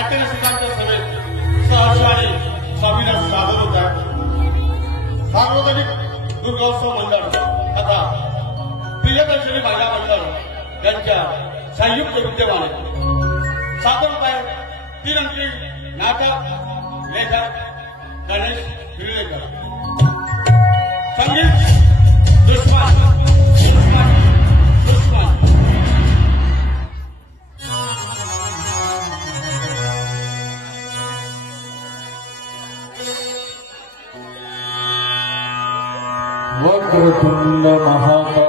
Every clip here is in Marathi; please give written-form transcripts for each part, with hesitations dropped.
नाट्यरसिकांच्या सभेत सहर्षाने स्वामींना स्वागत होत आहे. सार्वजनिक दुर्गोत्सव मंडळ तथा प्रियदर्शनी महिला मंडळ यांच्या संयुक्त विद्यमाने सादर होत आहे 3 अंकी नाटक लेखक गणेश हिरलेकर. संगीत दुश्मन दुश्मन दुश्मन. वक्रतुंड महाकाय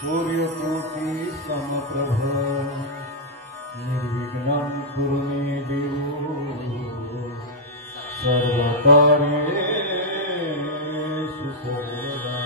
सूर्यकोटि समप्रभ निर्विघ्नं कुरु मे देव सर्वकार्येषु सर्वदा.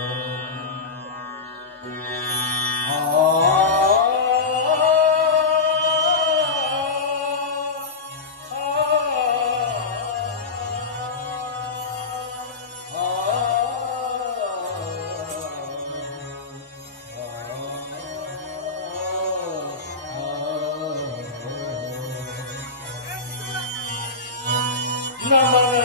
नमन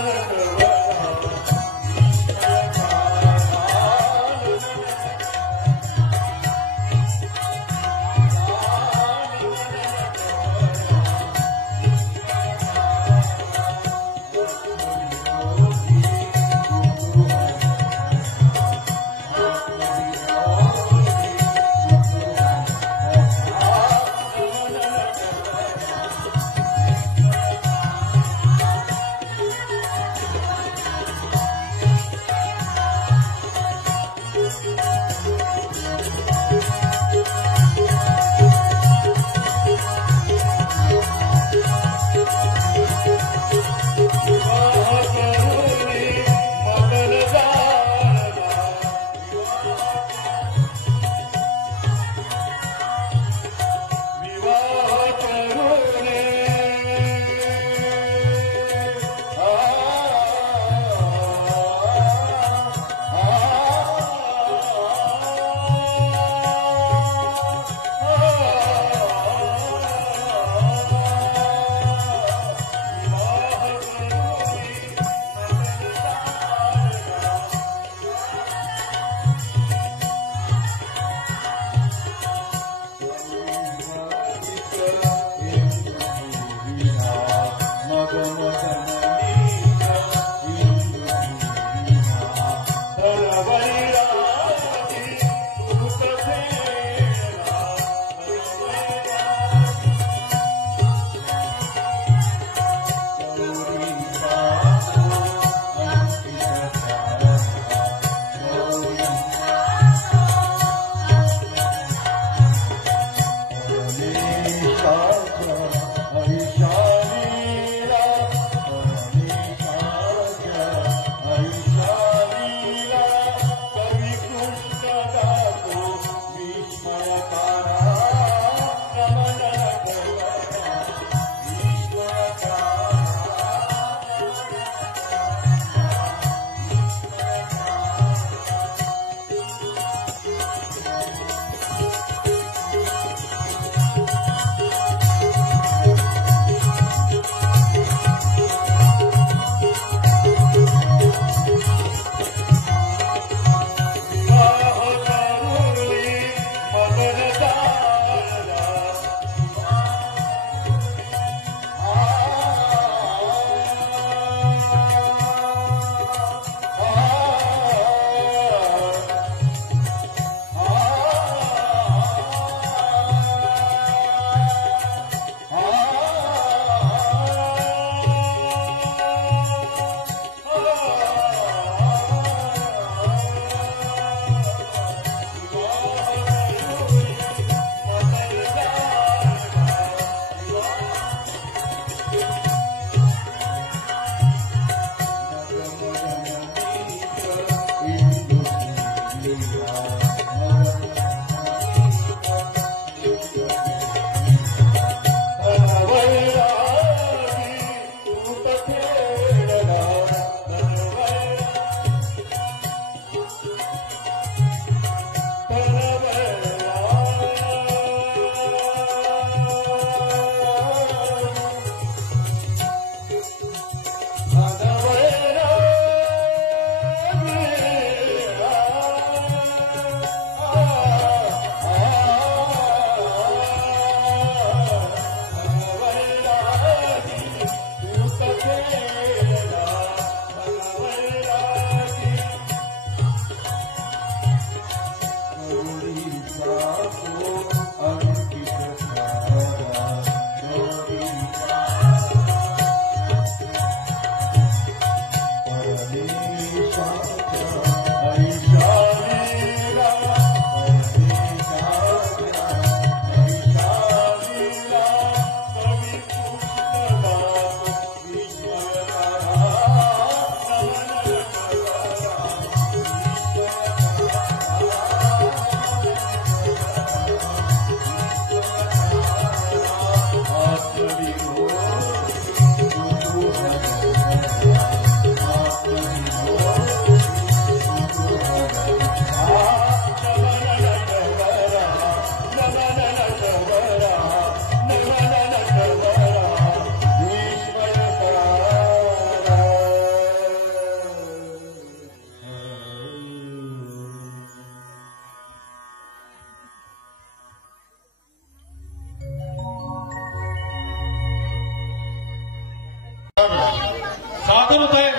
सादर होत आहे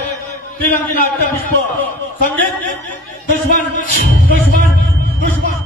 श्रीलंकी नाट्यपुष्प संगीत दुश्मन दुश्मन दुश्मन.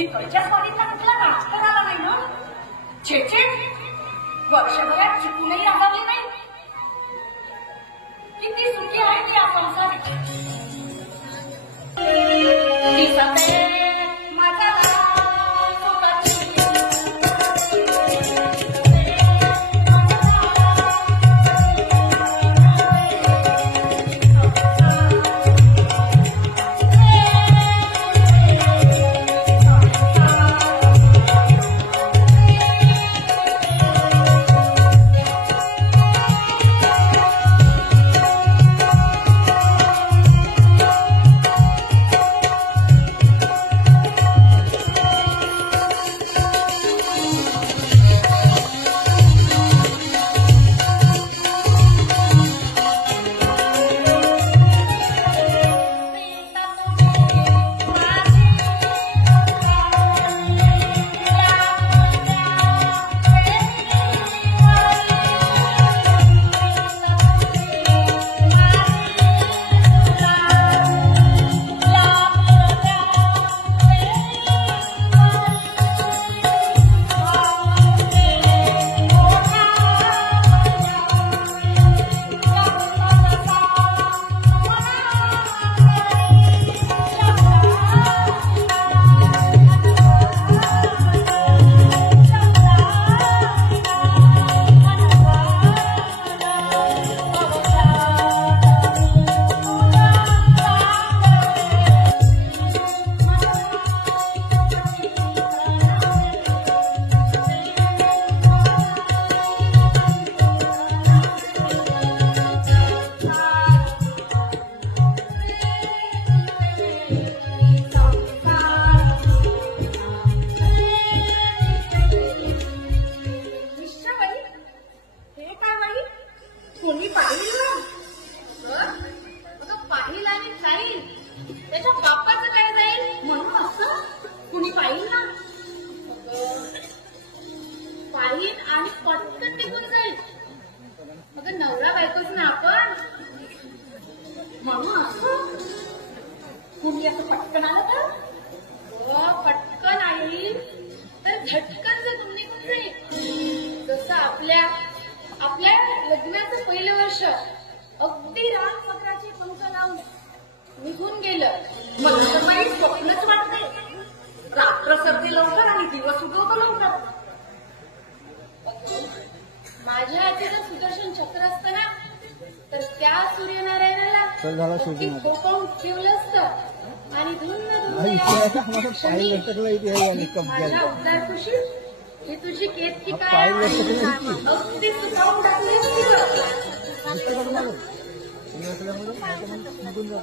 इकडच्या स्वारीतला कुठला नाश्ता झाला नाही ना. छे वर्षभरात चुकूनही राबवली नाही. किती सुखी आहे ती या संसारात. दिसत आहे माझा झटकन जर तुम्ही जसं आपल्या लग्नाचं पहिलं वर्ष अगदी रानपत्राचे पंख लावून निघून गेलं. मला तर काही स्वप्नच वाटते. रात्र सरते लवकर आणि दिवस उगवतो लवकर. माझ्या हातीचं सुदर्शन चक्र असतं ना तर त्या सूर्यनारायणाला खोपावून ठेवलं असतं आणि माझ्या उद्धार खुशी ही तुझी केतकी काय अगदी सुखावून टाकली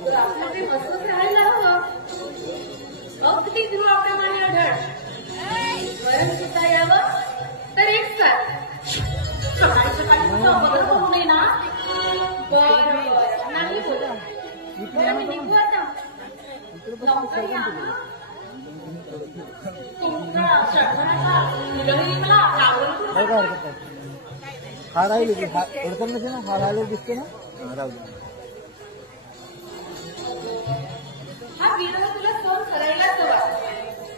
आपलं ते मस्तच राहायला हवं. तुमचा शंभराचा मुलगाही मला आवडतो. काय हरकत नाही. हा राहिली की अडचण नसे ना, हा राहिला दिसतो ना. राहू दे. हा विरोध तुला सहन करायलाच हवा.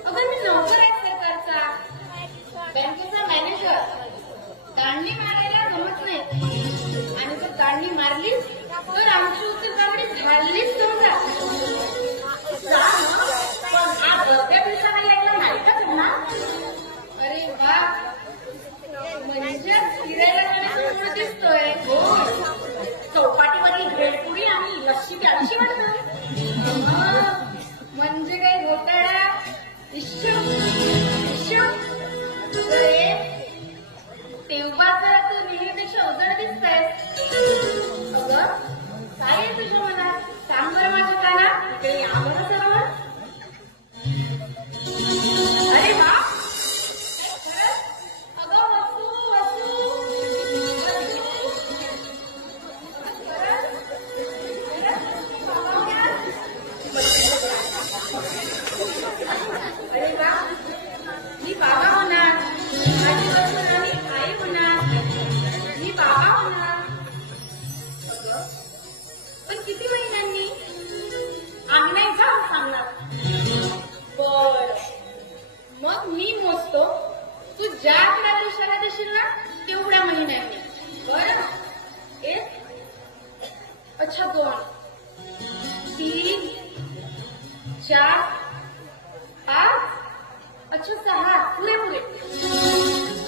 अगं मी नोकर आहे सरकारचा, बँकेचा मॅनेजर. दांडी मारायला जमत नाही, आणि जर दांडी मारली तर आमची उचलतावडी झालीच समजा. पण आज अर्ध्या दिवसाला यायला नाही का जमणार? अरे वा, म्हणजे फिरायला जाण्याचा मूळ दिसतोय. चौपाटीवरील भेळपुरी आणि लस्सी प्यायची वाटतं. म्हणजे काही घोटाळा तेव्हा जरा तू नेहमीपेक्षा उजळ दिसतंय. अगं काय आहे तुझ्या मनात? सांग बरं माझ्या काना. इकडे या बरं सर्व. अरे वा, खरंच? अगं वसू वसू अरे वा, मी बाबा होणार, माझी बसून आणि आई होणार, मी बाबा होणार. पण किती महिन्यांनी? आम्ही नाही का सांगणार. बर, मग मी मोजतो, तू ज्या आकड्यावर इशारा देशील ना तेवढ्या महिन्यांनी. बरं, 1, अच्छा 2, 3, 4, 5, अच्छा 6, पुरे.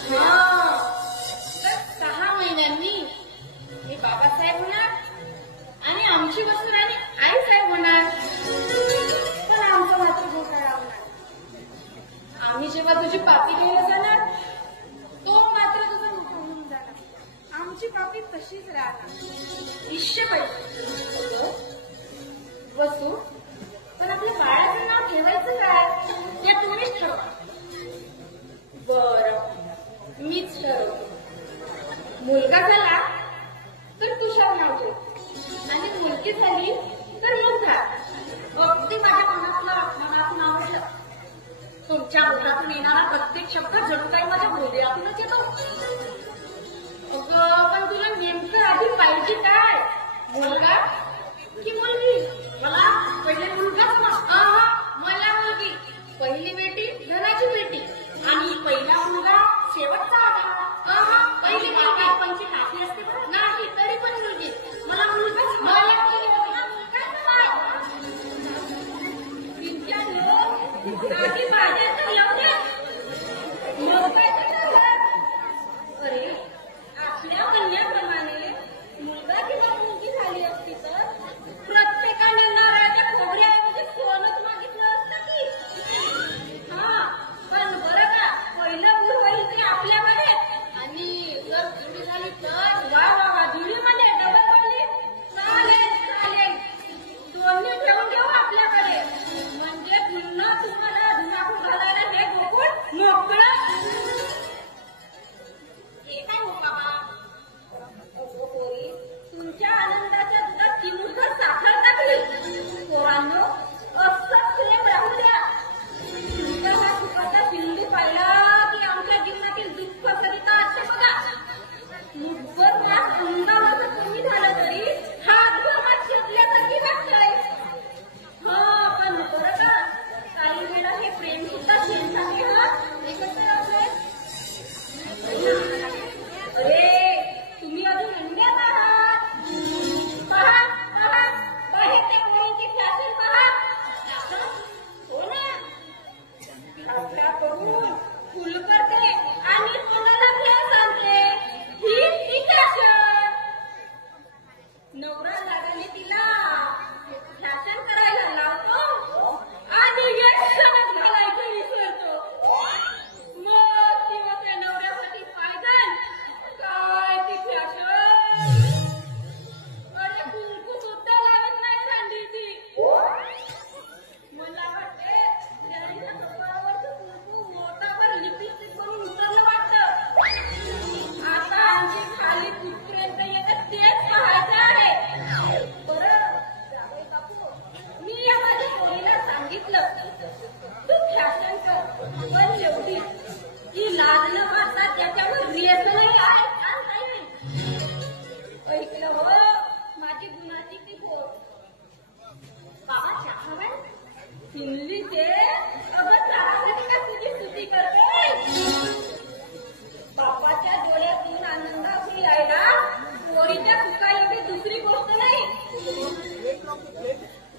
हा, तर 6 महिन्यांनी मी बाबासाहेब होणार आणि आमची बसून आणि आई साहेब होणार. पण आमचा मात्र घोटाळा होणार. आम्ही जेव्हा तुझी पापी घ्यायला जाणार, तो मात्र तुझा मुख होऊन जाणार. आमची पापी तशीच राहणार. इश्य पाहिजे वसू. पण आपल्या बाळाचं नाव ठेवायचं काय ते तुम्हीच ठरवा. बरं, मीच ठरवतो. मुलगा झाला तर तुषार नाव ठेव, आणि मुलगी झाली तर मुग्धा. अगदी माझ्या मनातून आवडलं. तुमच्या मुखातून येणारा प्रत्येक शब्द जणू काही माझ्या हृदयातूनच येतो. अगं पण तुला नेमकं आधी पाहिजे काय? मुलगा की मुलगी? मला पहिले मुलगाच मला मुलगी. पहिली बेटी धनाची बेटी, आणि पहिला मुलगा शेवटचा आधार. पहिली बापांची काठी असते बरं. नाही तरी पण मुलगी. मला मुलगाच. मला काही पाहिजे तर येऊ द्या. मग काय करणार? अरे आपल्या कन्याप्रमाणे मुलगा किंवा मुलगी झाली असती तर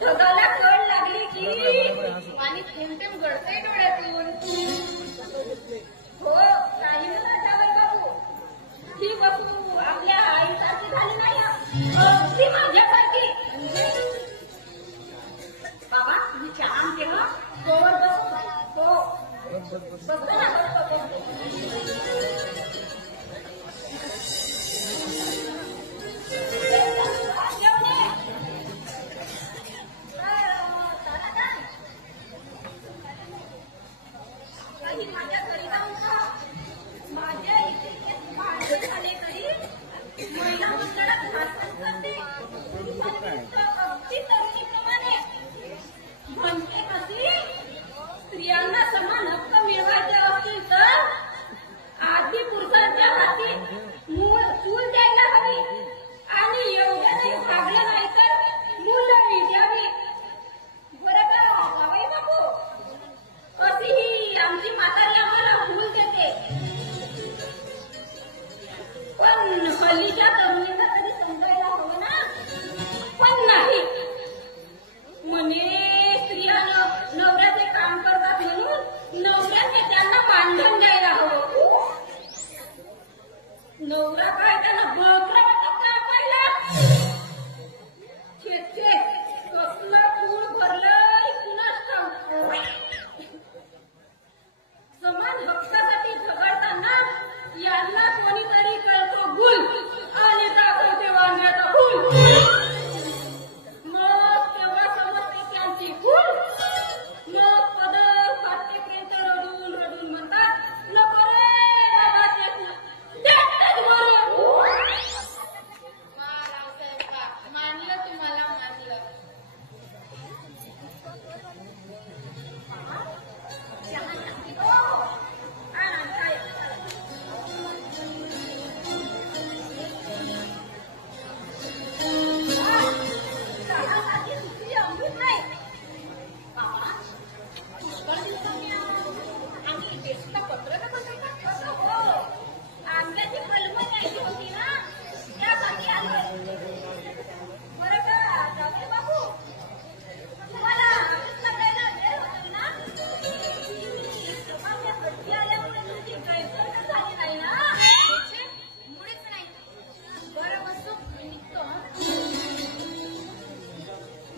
जगाला कळ लागली की आणि थेंब थेंब गळते डोळ्यातून. हो काही जावई बापू, ही बापू आपल्या आईसारखी झाली नाही, ती माझ्यासारखी. बाबा मी चहा आणते ना, तोवर बस. हो बघतो ना, बघतो. माझ्या घरी जाऊन का माझ्या इथे भांडे झाले तरी महिला मंडळात भाषण करते. अगदी तरुणीप्रमाणे म्हणते कशी, स्त्रियांना समान हक्क मिळवायचे असतील तर आधी पुरुषांच्या हाती चूल द्यायला हवी आणि एवढं नाही भागलं नाही तर मुलंही द्यावी. बरं का जावई बापू, अशी ही आमची म्हातारी आम्हाला भूल देते. पण हल्लीच्या तरुणींना कधी समजायला हवं ना. पण नाही म्हणे, स्त्रिया नवऱ्याचे काम करतात म्हणून नवऱ्याने त्यांना मानधन द्यायला हवं. नवरा काय त्यांना बकरा वाटत का पाहिला. कसलं पूळ भरलंय कुणास ठाऊक. समान हक्कासाठी झगडताना यांना कोणीतरी कळतो गुल आणि दाखवते वांग्याचा फुल. मग तेव्हा समजते त्यांची फुल. मग पदर फाटतेपर्यंत रडून रडून म्हणतात, नको रे बाबा तेच बरं. मानलं तुम्हाला, मानलं. आंब्याची कलमं न्यायची होती ना, त्यासाठी आलोय. बरं का जावई बापू, तुम्हाला ऑफिसला जायला वेळ होतोय ना. माझ्या घरची आल्यामुळे तुमची गैरसोय झाली नाही ना. मुळीच नाही. बरं बसू निघतो.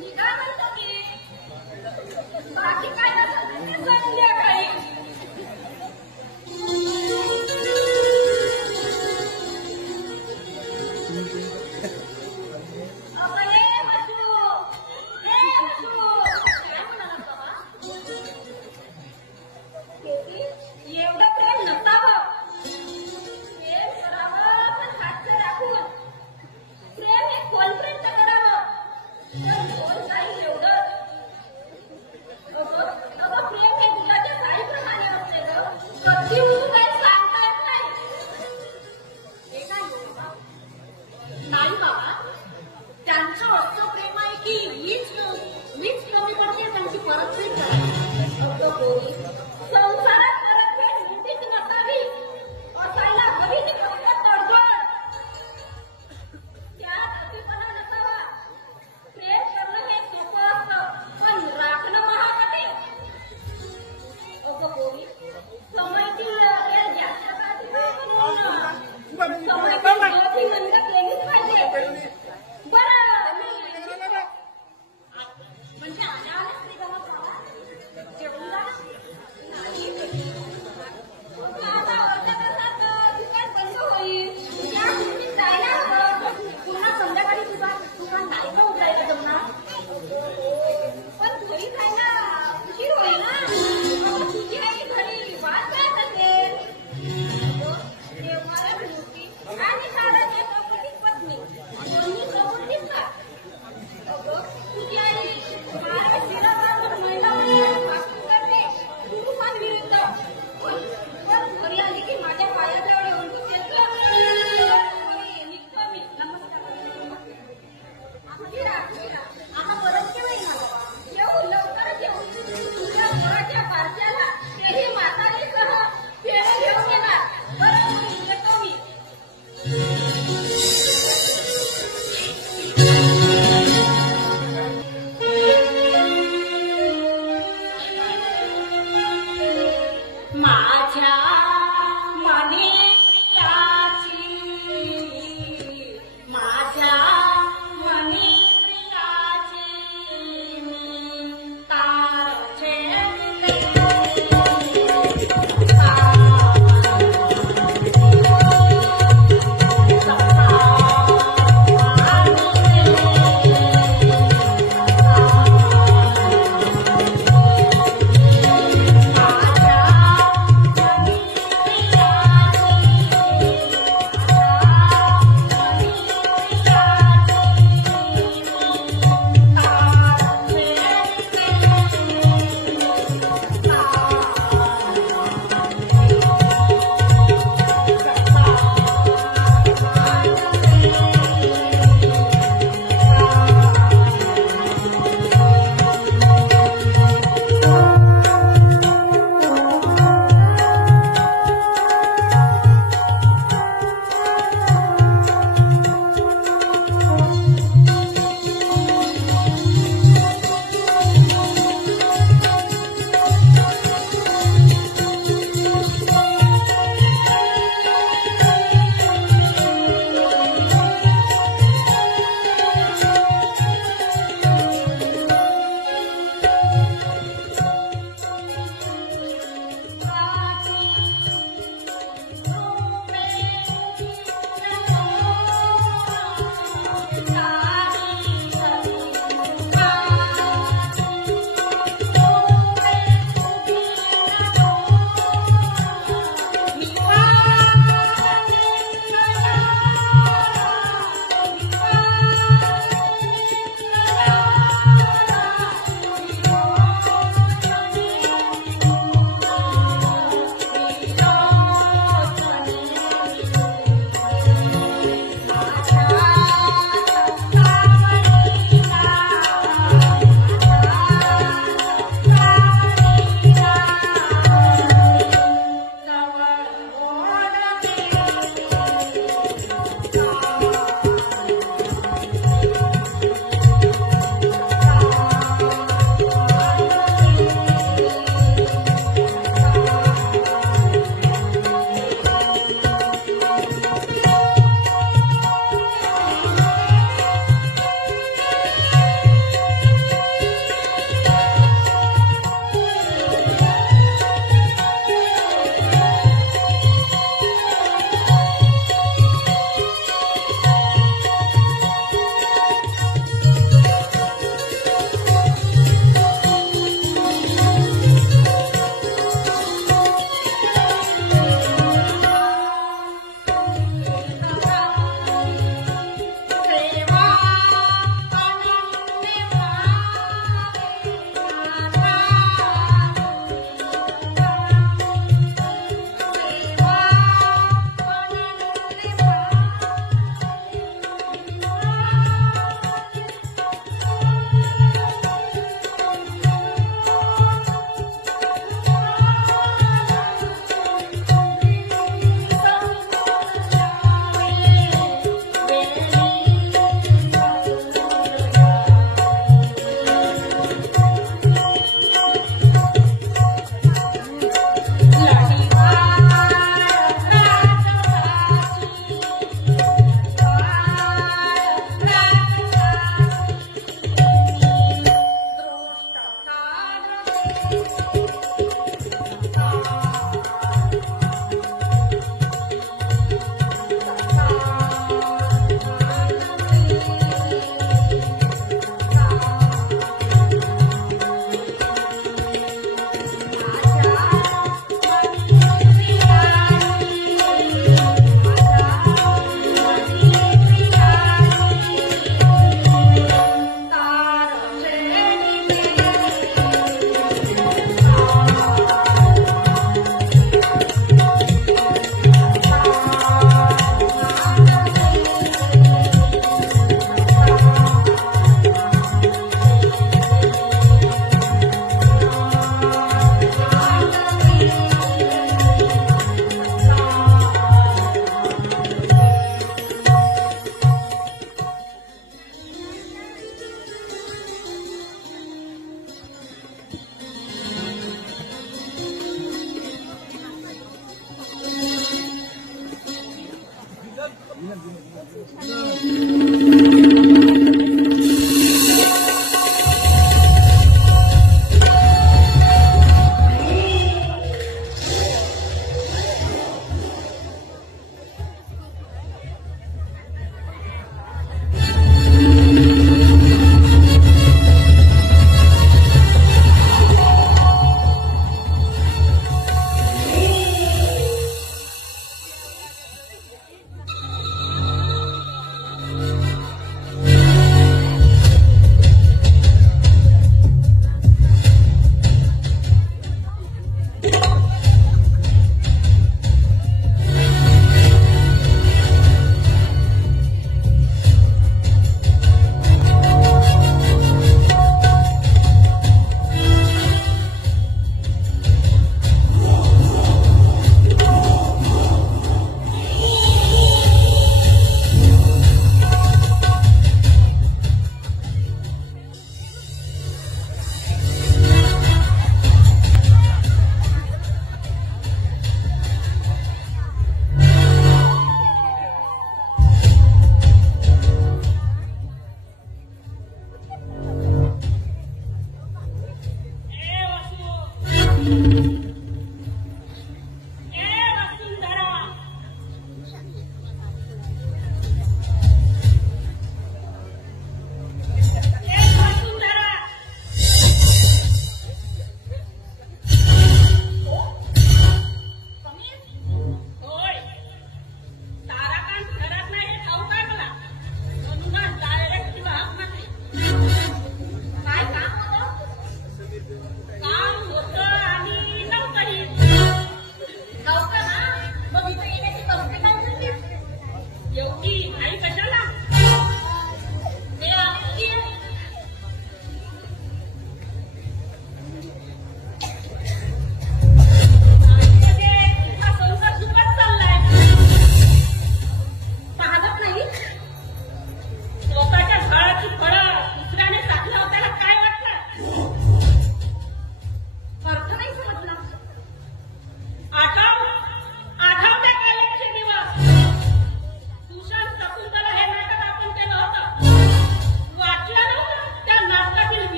निघा म्हणतो की बाकी काय नसेल ते संध्याकाळी. एवढं प्रेम नसावं. प्रेम करावं पण हातचं राखून. प्रेम हे खोलपर्यंत करावं. पण खोल काही एवढं. अगं प्रेम हे दुधाच्या साईप्रमाणे असते ग. कधी उठून काही सांगता येत नाही. हे काय बाबा? नाही बाबा, त्यांचं असं प्रेम आहे की मीच कमी पडते त्यांची परतफेड करायची. अगं बोली, संसारात परतफेड मोठीच नसावी. असायला हवी ती फक्त तडजोड. त्यात अतिपणा नसावा. प्रेम करणं हे सोपं असतं, पण राखणं महाकठीण. अगं बोली, समयची वेळ जास्त काळजी म्हणून समयची मंद केलीच पाहिजे. बरं म्हणजे आल्या आल्या स्त्री गमत जेवून जा.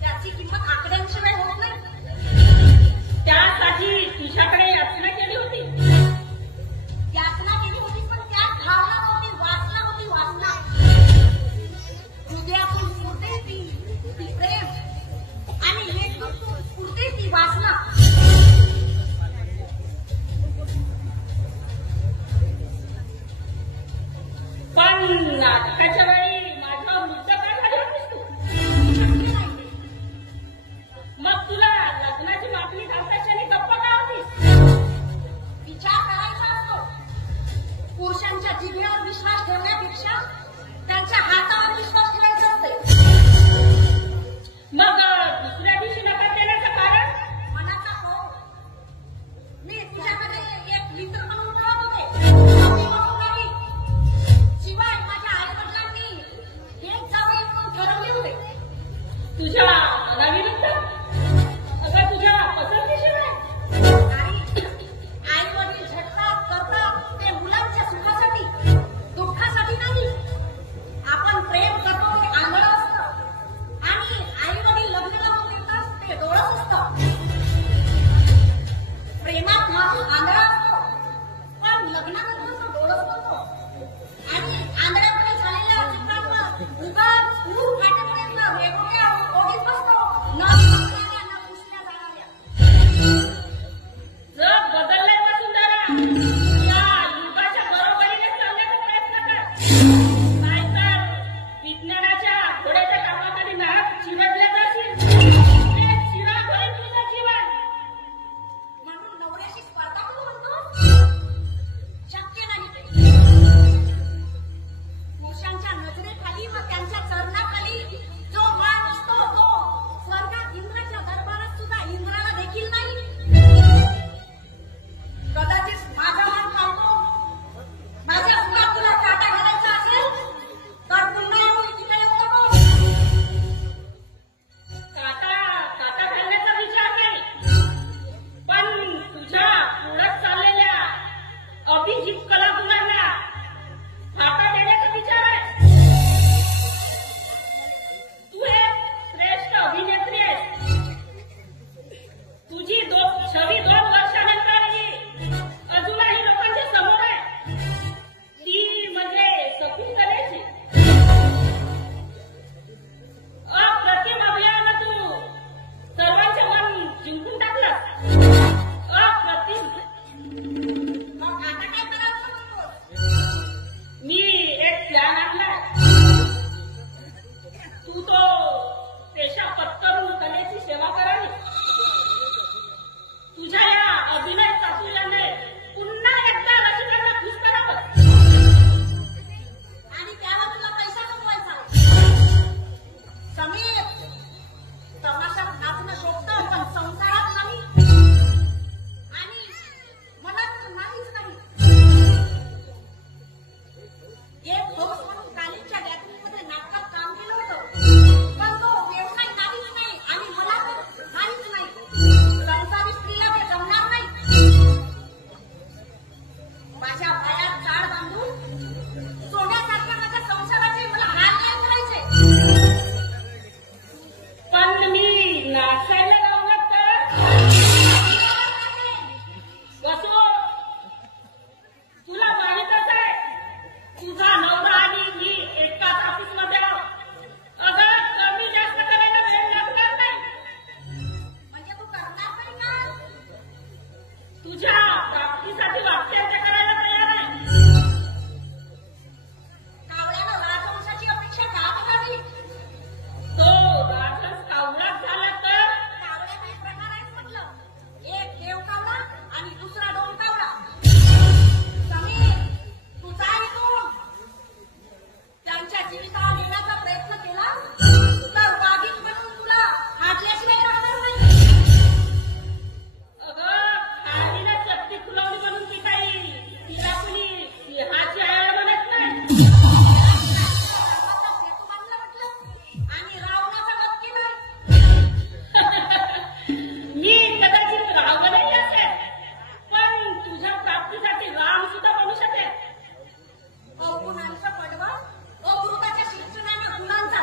त्याची किंमत आकड्यांशिवाय होत नाही. त्यासाठी तुझ्याकडे याचना केली होती. याचना केली होती, पण त्यात भावना होती, वासना होती, वासना. हृदयातून फुटते ती प्रेम आणि लेखनातून फुटते ती वासना. पण नाटकाच्या वेळी माझ्यावर मुद्दा काय झाली होतीस तू? मग तुला लग्नाची मागणी घालताना गप्पा का होतीस? विचार करायचा असतो. पुरुषांच्या जिभेवर विश्वास ठेवण्यापेक्षा त्यांच्या हातावर विश्वास ठेवायचा असते. मग दुसऱ्या दिवशी नकार देण्याचं कारण? मनाचा हो. मी तुझ्याकडे एक मित्र म्हणून उतरत होते, पती म्हणून नाही. शिवाय माझ्या आई वडिलांनी एक जावई म्हणून ठरवले होते. तुझ्या मनाविरुद्ध? अगं तुझ्या पसंतीशिवाय? आई वडील झटतात करतात ते मुलांच्या सुखासाठी, दुःखासाठी नाही. आपण प्रेम करतो ते आंधळं असतं आणि आई वडील लग्न लावून देतात ते डोळस असतं. प्रेमात माणूस आंधळा असतो, पण लग्नानंतर तो डोळस बनतो. आणि आंधळ्याकडे झालेल्या चित्रांना उगाच दूर फाटेपर्यंत वेगवेगळ्या ओढीत बसतो. न समजणाऱ्या, न पुसल्या जाणाऱ्या. जग बदललंय वसुंधरा. या युगाच्या बरोबरीने चालण्याचा प्रयत्न कर. नाहीतर विज्ञानाच्या घोड्याच्या कामाखाली नाक चिरडले जाशील. ते चिराग होईल तुझं जीवन. म्हणून नवऱ्याशी स्पर्धा करू म्हणतो? शक्य नाही ते. पुरुषांच्या नजरेखाली व त्यांच्या चरणाखाली जो मान असतो तो स्वर्गात इंद्राच्या दरबारात सुद्धा इंद्राला देखील नाही. कदाचित माझा मान काढतो. माझ्या मुलात तुला काटा घालायचा असेल तर पुन्हा येऊन तिथे येऊ नको. काटा घालण्याचा विचार नाही, पण तुझ्या पुढत चाललेल्या अभिजित कलागुणांना फाटा देण्याचा विचार आहे. तू एक श्रेष्ठ अभिनेत्री आहेस. तुझी छवी 2 वर्षानंतरही अजूनही लोकांच्या समोर आहे. ती म्हणजे शकुंतलेची. अप्रतिम अभियान तू सर्वांचे मन जिंकून टाकलं. अप्रतिम. मग आता काय करावं म्हणतो? मी एक प्लॅन आणलाय. तू तो पेशा पत्करून कलेची सेवा करावी. तुझ्या या अभिनय चातुर्याने पुन्हा एकदा रसिकांना खुश करावं. आणि त्याला तुला पैसा कमवायचा. समीर, तमाशात नाचणं शोभतं पण संसारात नाही आणि मनात नाहीच नाही. एक दोष म्हणून कालीच्या गॅदरिंगमध्ये नाटकात काम केलं होतं, पण तो व्यवसाय काहीच नाही आणि मला तर नाहीच नाही. संसारी स्त्रीला ते जमणार नाही. माझ्या पायात चाळ बांधून सोन्यासारख्या माझ्या संसाराचे मला हाल नाही करायचे. पण मी नाचायला लावलं तर वसू, तुला माहितच आहे तुझा नवरा आणि मी एकाच ऑफिसमध्ये आहोत. अगं कमी जास्त करायला वेळ लागणार नाही. म्हणजे तू करणार तरी का? तुझ्या प्राप्तीसाठी वाक्यांत करायला तयार आहे. कावळ्यानं राजवंशाची अपेक्षा का बघावी? तो राजस कावळाच झाला तर कावळ्या काही प्रकार आहेत म्हटलं. एक देव कावळा आणि दुसरा 2 कावळा. समीर, तू जा इथून. त्यांच्या जीविताला नेण्याचा प्रयत्न केला तर बाधित म्हणून तुला हाडल्याशिवाय राहणार नाही. अगं खालीला चपटी फुलवली म्हणून ती काही तिला कुणी सिंहाची आळ म्हणत नाही. रावणाचा सेतू बांधला म्हटलं आणि रावणाचा वध केला. मी कदाचित रावणही असेल, पण तुझ्या प्राप्तीसाठी राम सुद्धा बनू शकेल. अवगुणांचं पडवळ, अमृताच्या शिक्षणानं गुणांचा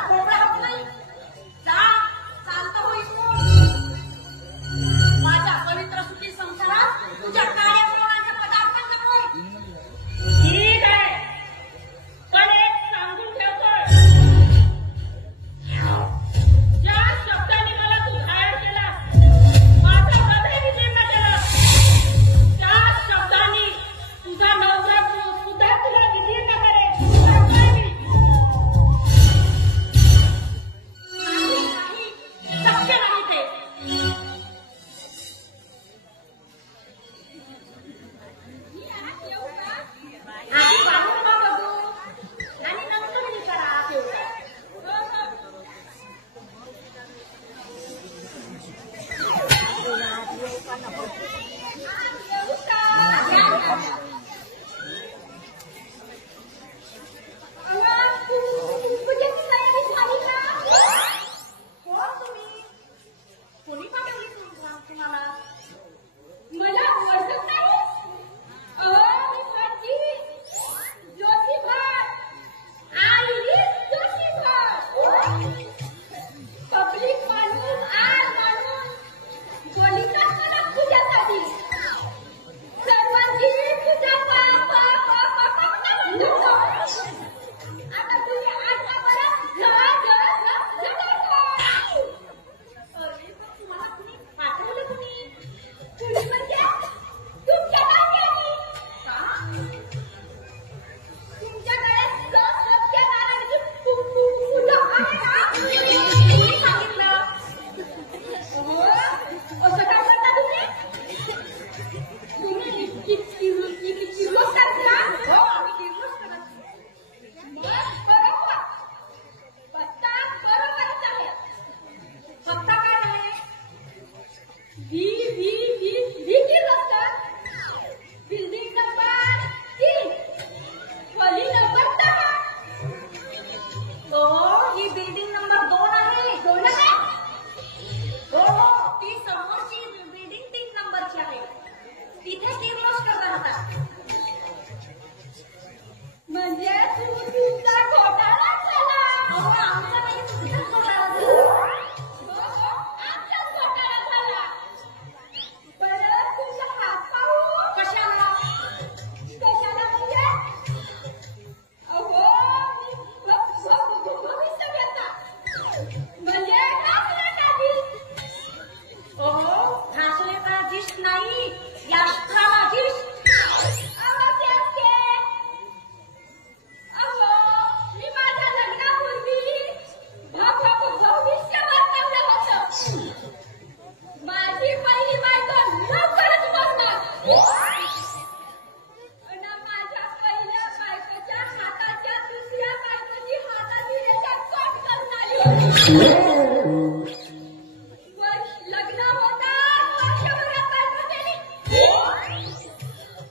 लग्न होता वर्षभरात बायको केली.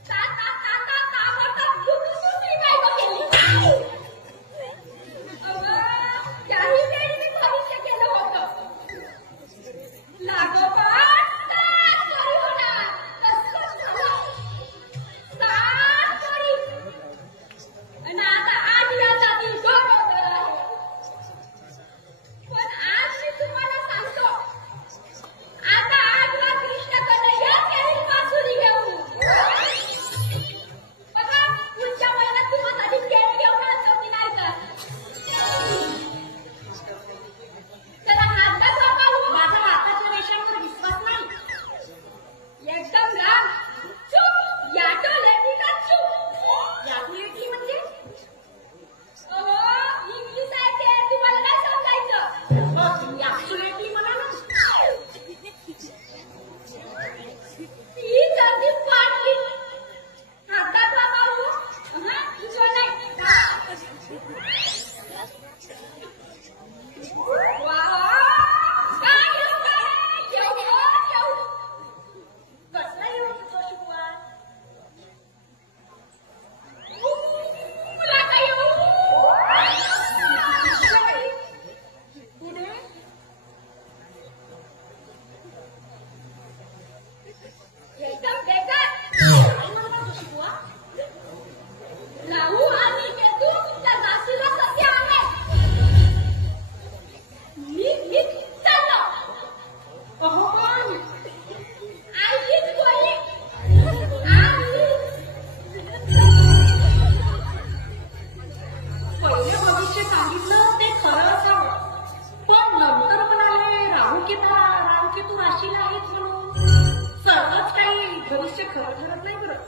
ताबडतोब दुसरी बायको केली. त्याही वेळी मी भविष्य केलं होतं. लागोपाठ 7 पोरी होणार. तसंच झालं. 7 पोरी. आणि आता 8 या जाती गौरव आहे. पण आज मी तुम्हाला सांगतो, आता 8वा कृष्ण कन्हैया केली बासुरी घेऊन. बघा, पुढच्या महिन्यात तुम्हाला केळी घेऊन आणतो की नाही तर. चला हातभार वाकावू. माझा हाताच्या रेषांवर विश्वास नाही. एकदम राम. चूप. याटो लेटी का चूप. याकुलेटी म्हणजे इंग्लिश आहे ते, तुम्हाला काय समजायचं. याकुलेटी म्हणा ना. ही जल्दी पाडली. हातात वाकावू. तुझं नाही. वा, काय योग आहे. ठेव. कसला येऊ तुझा शुक्रवार? मुला काय येऊ. पुढे एकदम बेकार. काय म्हणणार तो शुक्रवार? राहू आणि केतू तुमच्या दासीला सध्या आहे. मी चाललो. अहो पण आईचीच गोळी. पहिले भविष्य सांगितलं ते खरं असावं, पण नंतर म्हणाले राहू राशीला आहेत म्हणून सर्वच काही भविष्य खरं ठरत नाही बरं.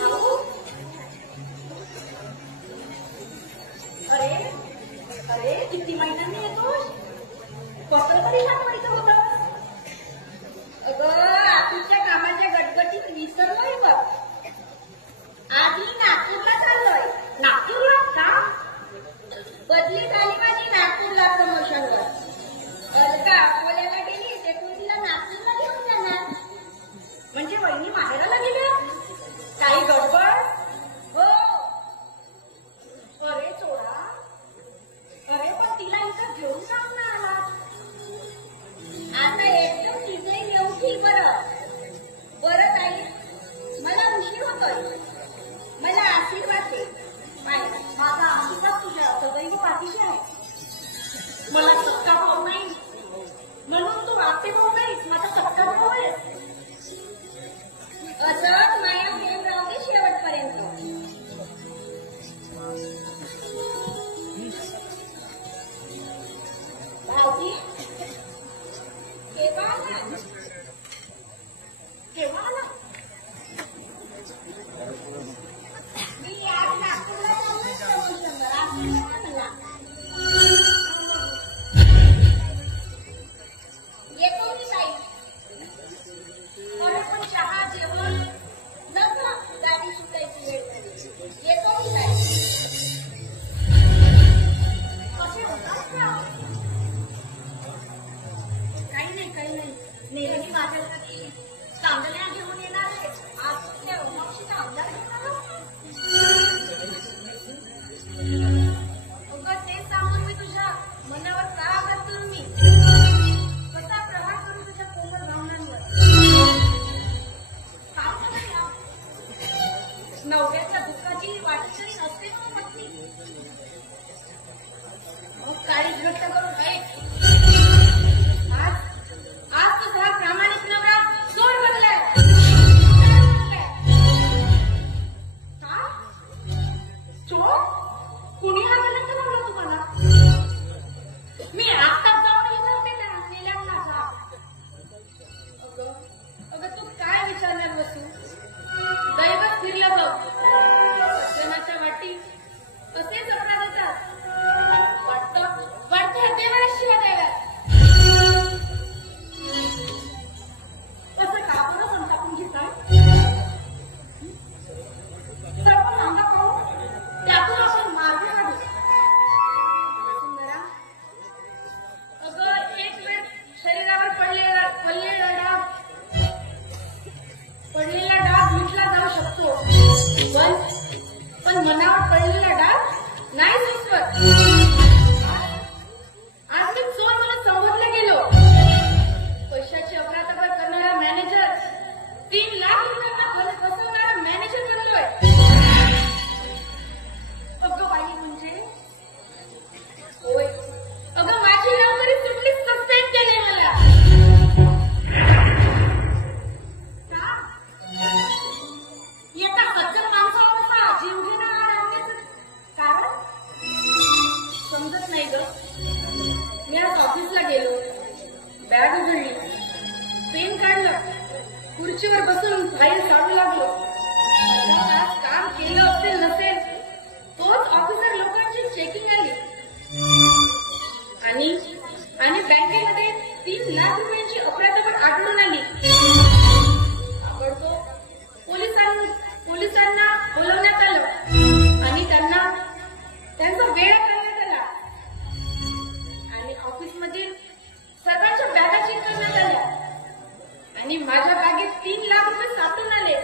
राहू? अरे किती महिन्यांनी येतोस? कसं तरी सांगायचं होतं. अगं, आधीच्या कामाच्या गटगटीत विसरलोय बघ. आधी नागपूरला चाललोय. नागपूरला का? बदली झाली माझी नागपूरला प्रमोशनवर. अलका अकोल्याला गेली, ते तिला नागपूरला घेऊन जाणार. म्हणजे वहिनी माहेराला गेल्या? काही गडबड? हो. अरे चोरा. अरे पण तिला इथं घेऊन जाऊन नाही आला. आता एकदम तिथे येऊ की बरं ताई. मला उशीर होतोय. मला आशीर्वाद दे. माझा आशीर्वाद तुझ्या सदैव पाठीशी आहे. मला सक्का भाऊ नाही म्हणून तू आते भाऊ नाहीस, माझा सक्का भाऊ आहेस. असंच माया प्रेम राहू दे शेवटपर्यंत. भाऊजी केव्हा आला? केव्हा आला? मी आज नागपूरला चाललोय प्रमोशनवर. आशीर्वाद द्या मला. येतो मी ताई. अरे पण चहा जेवण लग्न गाडी सुटायची वेळ झाली. येतो मी ताई. कसे होतात का? काही नाही. नेहमी माझ्यासाठी चांगल्या घेऊन येणार पडलेला डाग मिटला जाऊ शकतो, पण मनावर पडलेला डाग नाही सुचवत. आज मी चोर म्हणून संबोधला गेलो. पैशाची अफरातफर करणारा मॅनेजर, 3 लाख रुपयांना फसवणारा मॅनेजर बनलोय. अगं बाई म्हणजे होय, अगं माझी नोकरी सुटली, सस्पेंड केले मला. का? एका सज्जन माणसाचा जीव घेणारा कारण समजत नाही ग. मी आज ऑफिसला गेलो, बॅग उघडली, पेन काढलं, खुर्चीवर बसून फाईल काढू लागलो. आज काम केलं असेल नसेल, तोच ऑफिसर लोकांची चेकिंग आली आणि बँकेमध्ये 3 लाख रुपयांची अफरातफर आढळून आली. ताबडतोब पोलिसांना बोलवण्यात आलं आणि त्यांचा वेळ करण्यात आला आणि ऑफिसमधील सर्वांच्या बॅगा चेक करण्यात आल्या आणि माझ्या बॅगेत 3 लाख रुपये सापडून आले.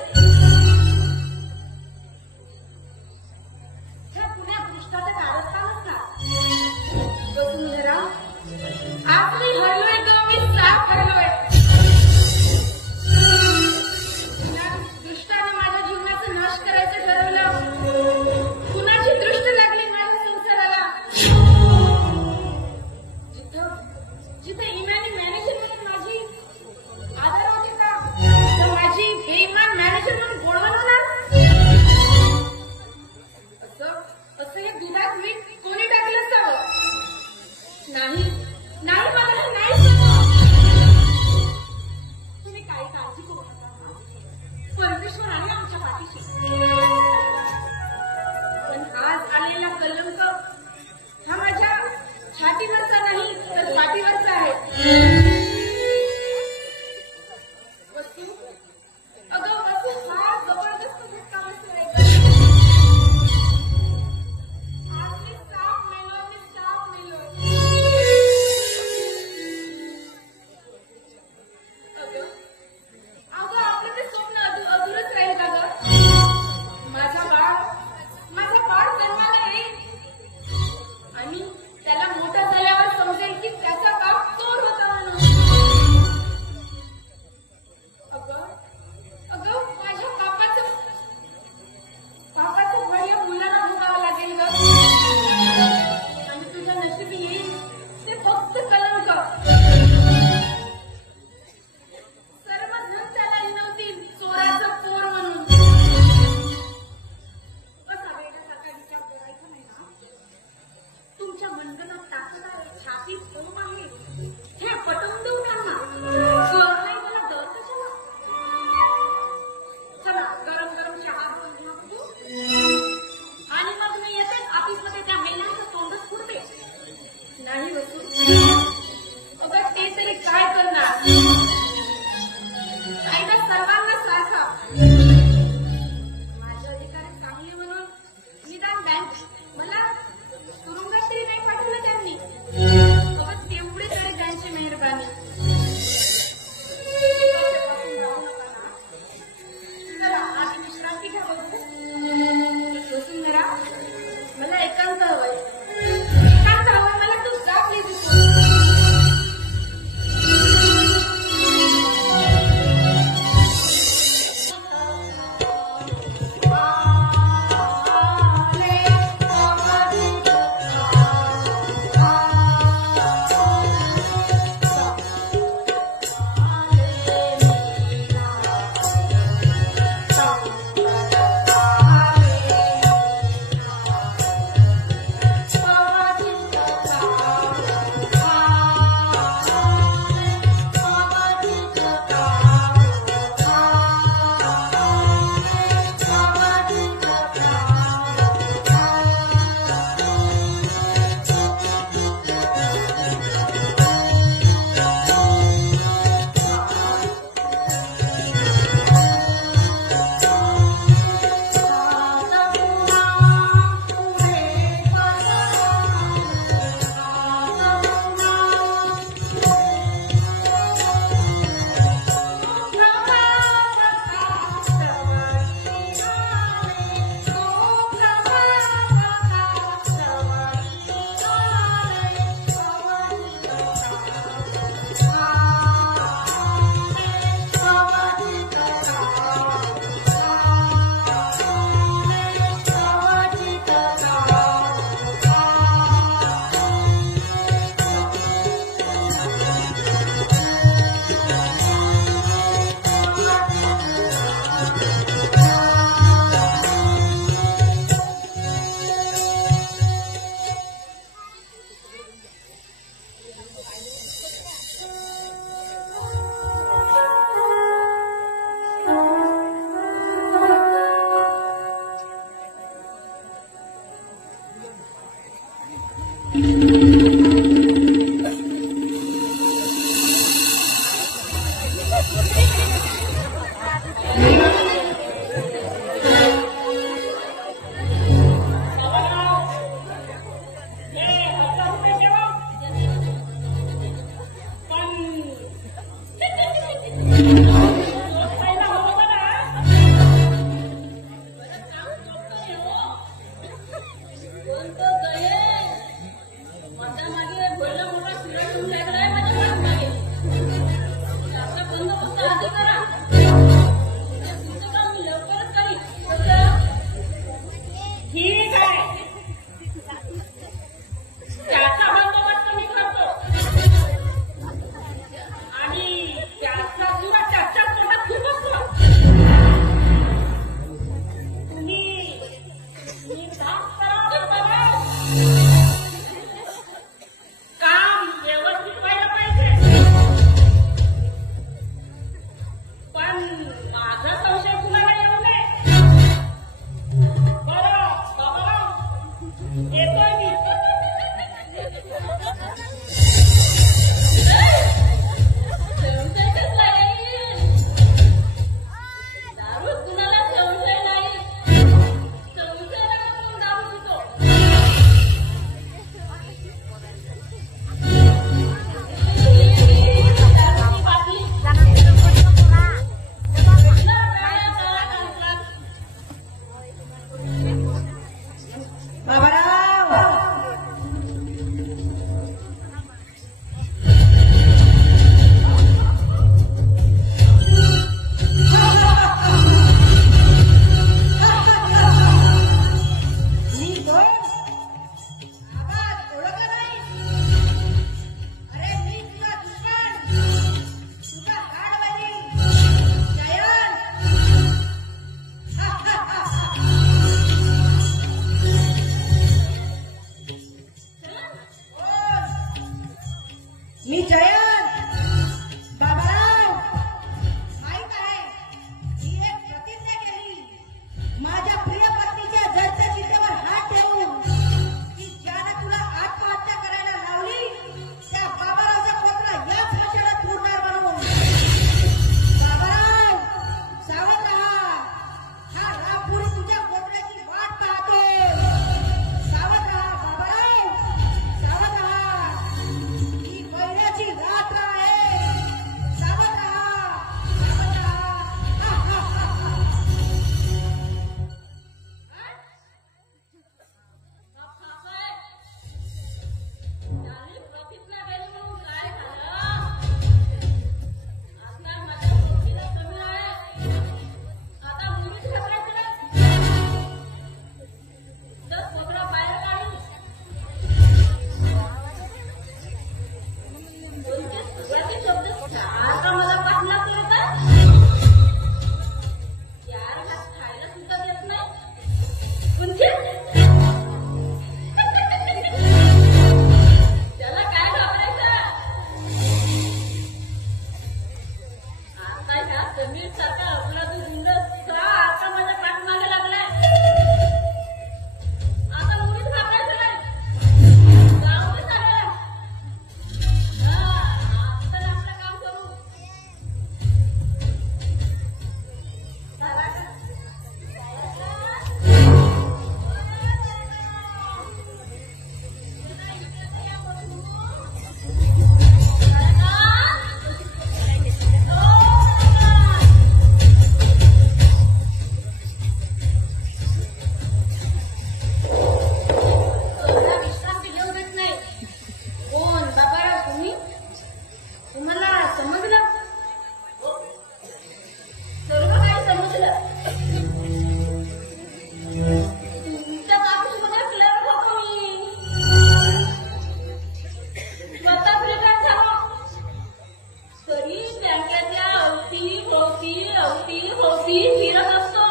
मी फिरत असतो.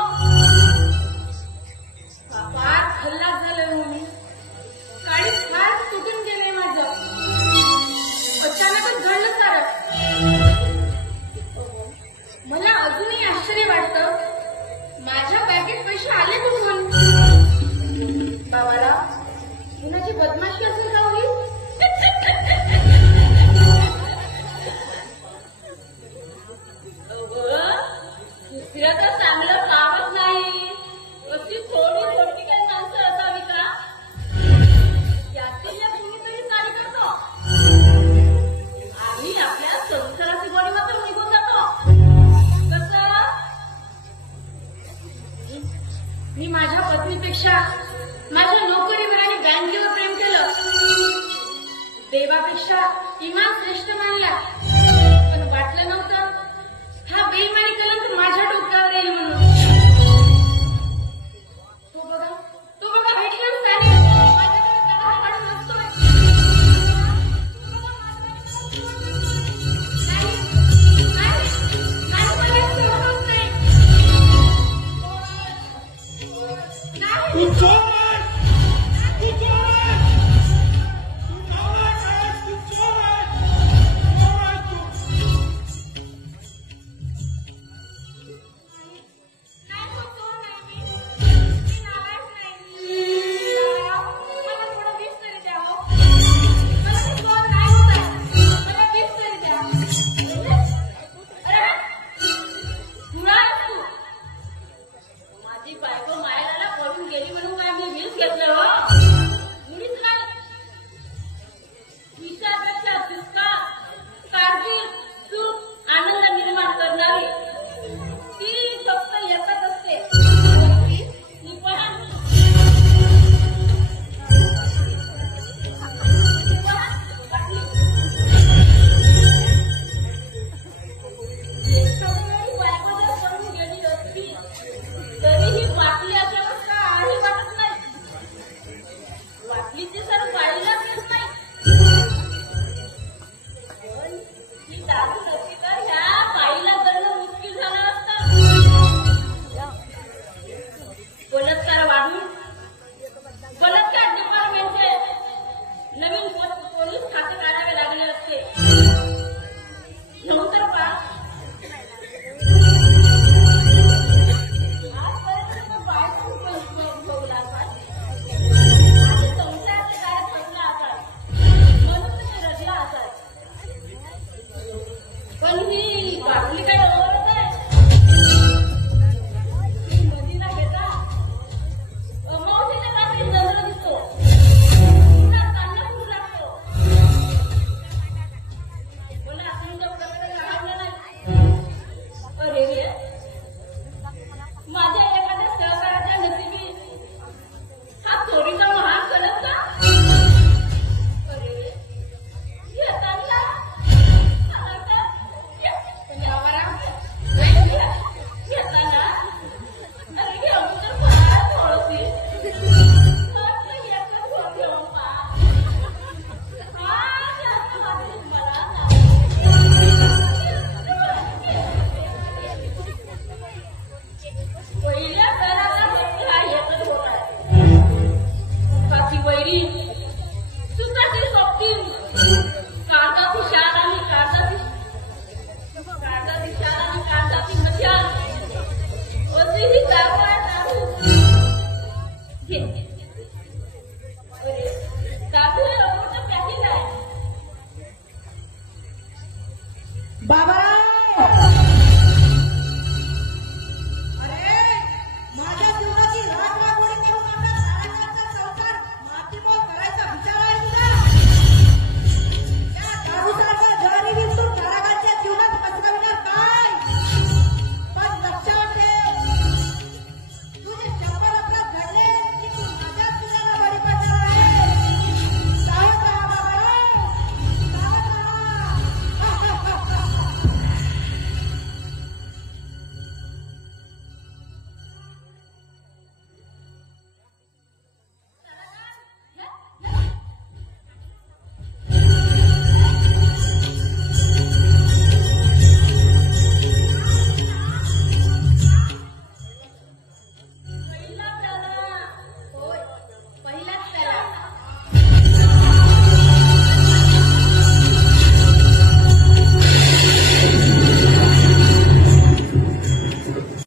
फार खल्लास झालंय मुली. काळी फार तुटून गेलंय माझं. अचानकच घडलं सारं. मला अजूनही आश्चर्य वाटतं, माझ्या बॅगेत पैसे आले कुठून? बाबाला कुणाची बदमाशी असेल का होईल? दुसऱ्या तर चांगलं कामच नाही. अशी थोडी थोडकी काही माणसं असावी का? यातील या कुणीतरी चाली करतो. आम्ही आपल्या संसाराची गोडी मात्र निघून जातो. कसं? मी माझ्या पत्नीपेक्षा माझ्या नोकरीवर आणि बँकेवर प्रेम केलं. देवापेक्षा इमान श्रेष्ठ मानला. पण वाटलं नव्हतं